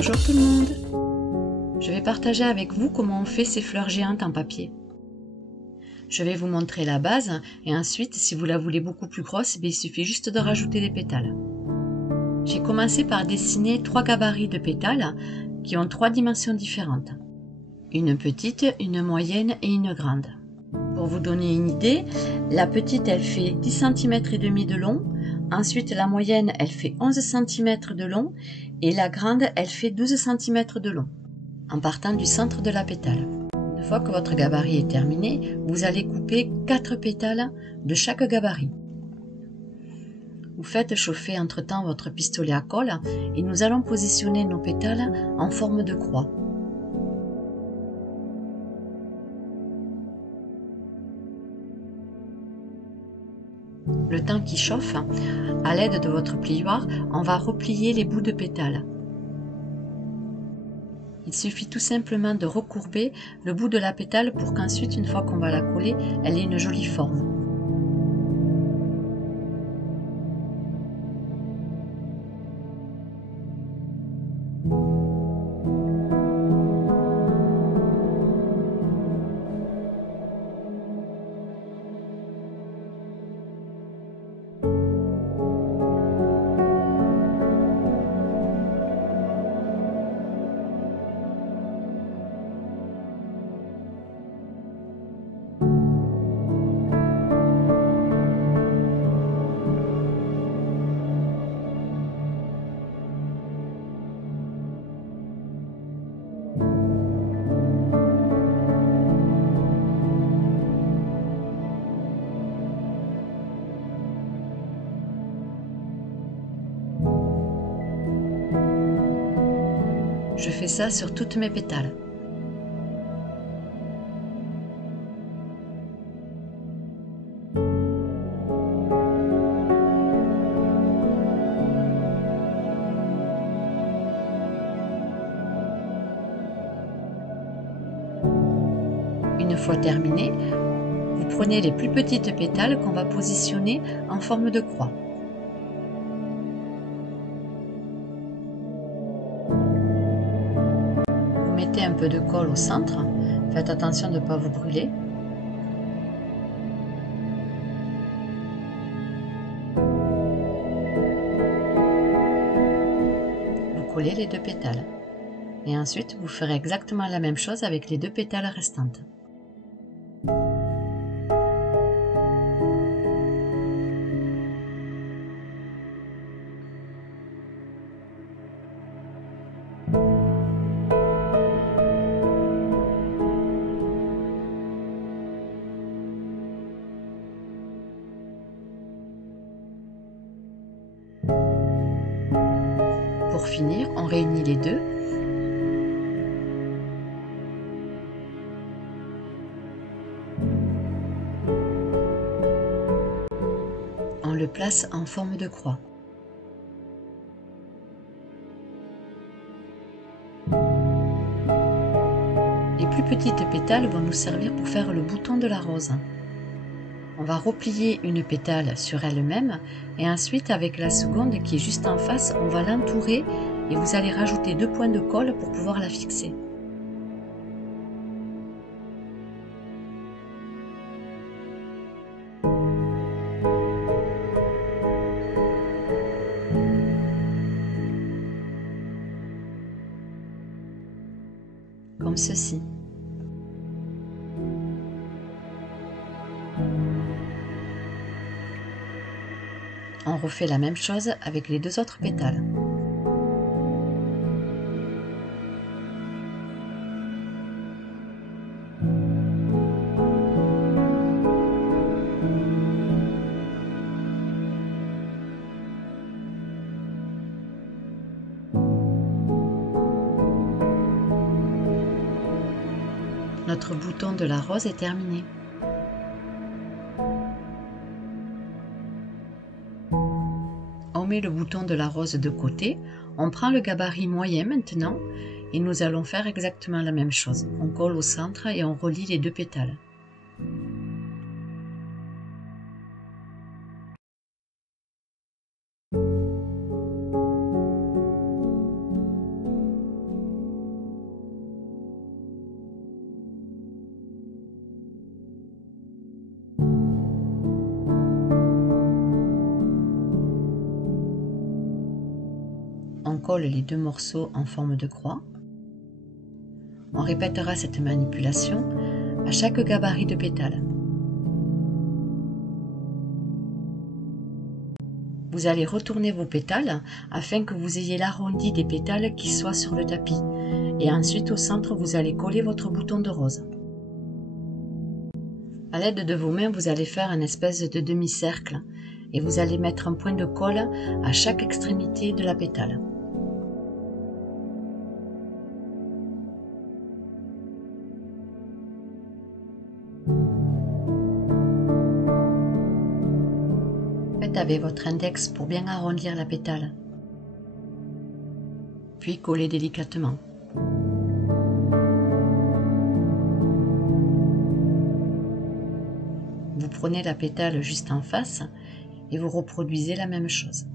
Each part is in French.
Bonjour tout le monde. Je vais partager avec vous comment on fait ces fleurs géantes en papier. Je vais vous montrer la base et ensuite, si vous la voulez beaucoup plus grosse, il suffit juste de rajouter des pétales. J'ai commencé par dessiner 3 gabarits de pétales qui ont 3 dimensions différentes. Une petite, une moyenne et une grande. Pour vous donner une idée, la petite elle fait 10 cm et demi de long, ensuite la moyenne elle fait 11 cm de long et la grande elle fait 12 cm de long, en partant du centre de la pétale. Une fois que votre gabarit est terminé, vous allez couper 4 pétales de chaque gabarit. Vous faites chauffer entre-temps votre pistolet à colle et nous allons positionner nos pétales en forme de croix. Le temps qui chauffe, à l'aide de votre plioir, on va replier les bouts de pétales. Il suffit tout simplement de recourber le bout de la pétale pour qu'ensuite, une fois qu'on va la coller, elle ait une jolie forme. Je fais ça sur toutes mes pétales. Une fois terminé, vous prenez les plus petites pétales qu'on va positionner en forme de croix. Vous mettez un peu de colle au centre, faites attention de ne pas vous brûler. Vous collez les 2 pétales. Et ensuite, vous ferez exactement la même chose avec les 2 pétales restantes. Pour finir, on réunit les deux. On le place en forme de croix. Les plus petites pétales vont nous servir pour faire le bouton de la rose. On va replier une pétale sur elle-même et ensuite avec la seconde qui est juste en face, on va l'entourer et vous allez rajouter 2 points de colle pour pouvoir la fixer. Comme ceci. On refait la même chose avec les 2 autres pétales. Notre bouton de la rose est terminé. On met le bouton de la rose de côté, on prend le gabarit moyen maintenant et nous allons faire exactement la même chose. On colle au centre et on relie les 2 pétales. colle les deux morceaux en forme de croix. On répétera cette manipulation à chaque gabarit de pétales. Vous allez retourner vos pétales afin que vous ayez l'arrondi des pétales qui soit sur le tapis. Et ensuite au centre, vous allez coller votre bouton de rose. À l'aide de vos mains, vous allez faire une espèce de demi-cercle et vous allez mettre un point de colle à chaque extrémité de la pétale. Faites avec votre index pour bien arrondir la pétale, puis collez délicatement. Vous prenez la pétale juste en face et vous reproduisez la même chose.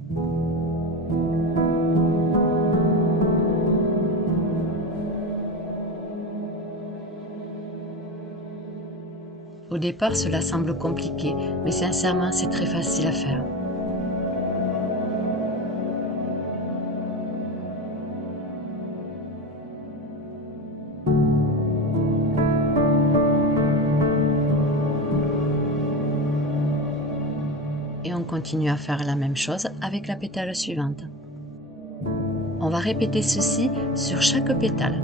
Au départ, cela semble compliqué, mais sincèrement, c'est très facile à faire. Et on continue à faire la même chose avec la pétale suivante. On va répéter ceci sur chaque pétale.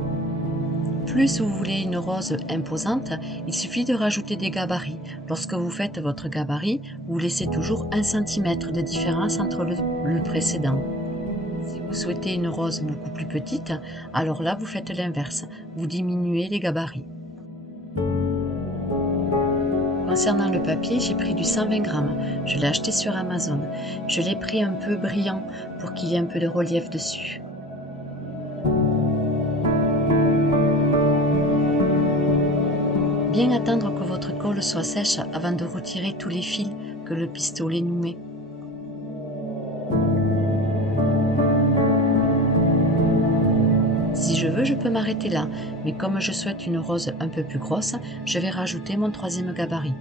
Plus vous voulez une rose imposante, il suffit de rajouter des gabarits. Lorsque vous faites votre gabarit, vous laissez toujours 1 cm de différence entre le précédent. Si vous souhaitez une rose beaucoup plus petite, alors là vous faites l'inverse, vous diminuez les gabarits. Concernant le papier, j'ai pris du 120 g. Je l'ai acheté sur Amazon. Je l'ai pris un peu brillant pour qu'il y ait un peu de relief dessus. Bien attendre que votre colle soit sèche avant de retirer tous les fils que le pistolet nous met. Si je veux, je peux m'arrêter là, mais comme je souhaite une rose un peu plus grosse, je vais rajouter mon 3e gabarit.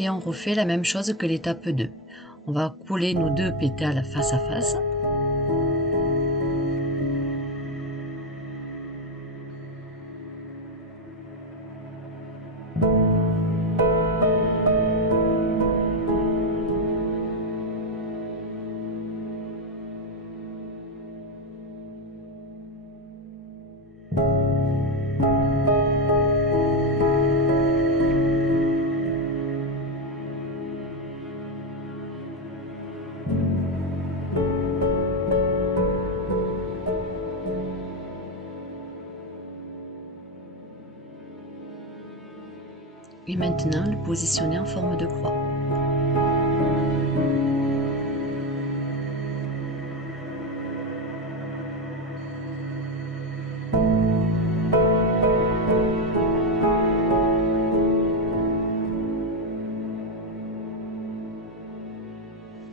Et on refait la même chose que l'étape 2. On va coller nos 2 pétales face à face. Et maintenant le positionner en forme de croix.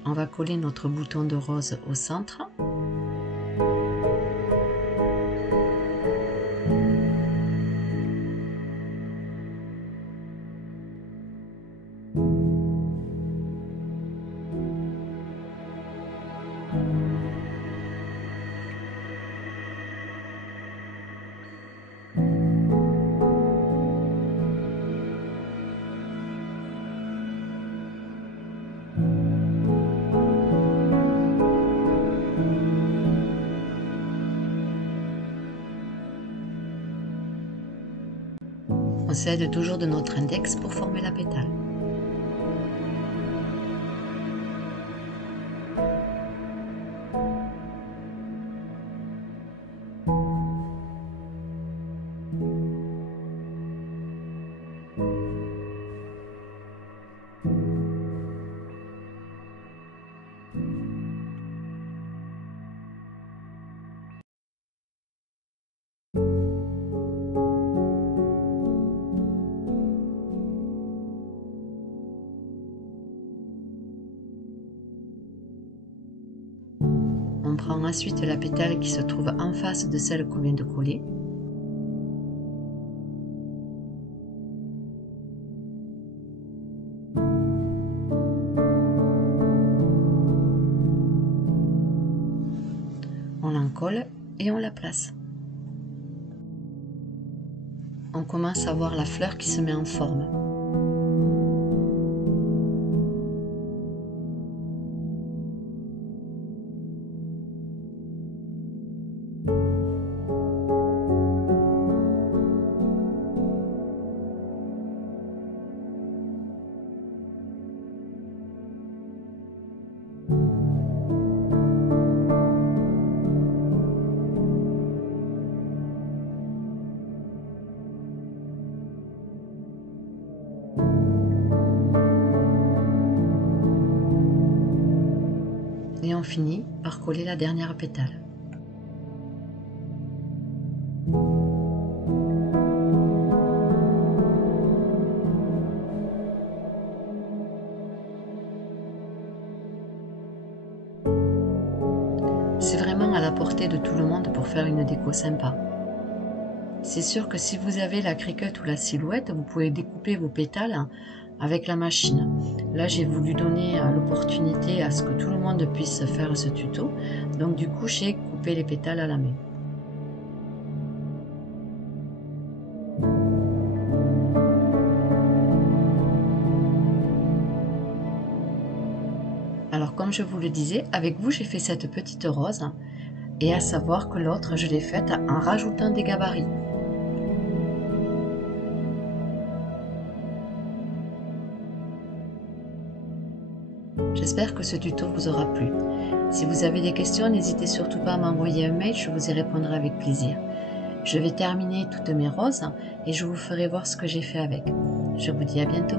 On va coller notre bouton de rose au centre. On s'aide toujours de notre index pour former la pétale. On prend ensuite la pétale qui se trouve en face de celle qu'on vient de coller. colle et on la place. On commence à voir la fleur qui se met en forme. Et on finit par coller la dernière pétale. C'est vraiment à la portée de tout le monde pour faire une déco sympa. C'est sûr que si vous avez la Cricut ou la Silhouette, vous pouvez découper vos pétales avec la machine. Là, j'ai voulu donner l'opportunité à ce que tout le monde puisse faire ce tuto. Donc du coup, j'ai coupé les pétales à la main. Alors comme je vous le disais, avec vous, j'ai fait cette petite rose. Et à savoir que l'autre, je l'ai faite en rajoutant des gabarits. J'espère que ce tuto vous aura plu. Si vous avez des questions, n'hésitez surtout pas à m'envoyer un mail, je vous y répondrai avec plaisir. Je vais terminer toutes mes roses et je vous ferai voir ce que j'ai fait avec. Je vous dis à bientôt.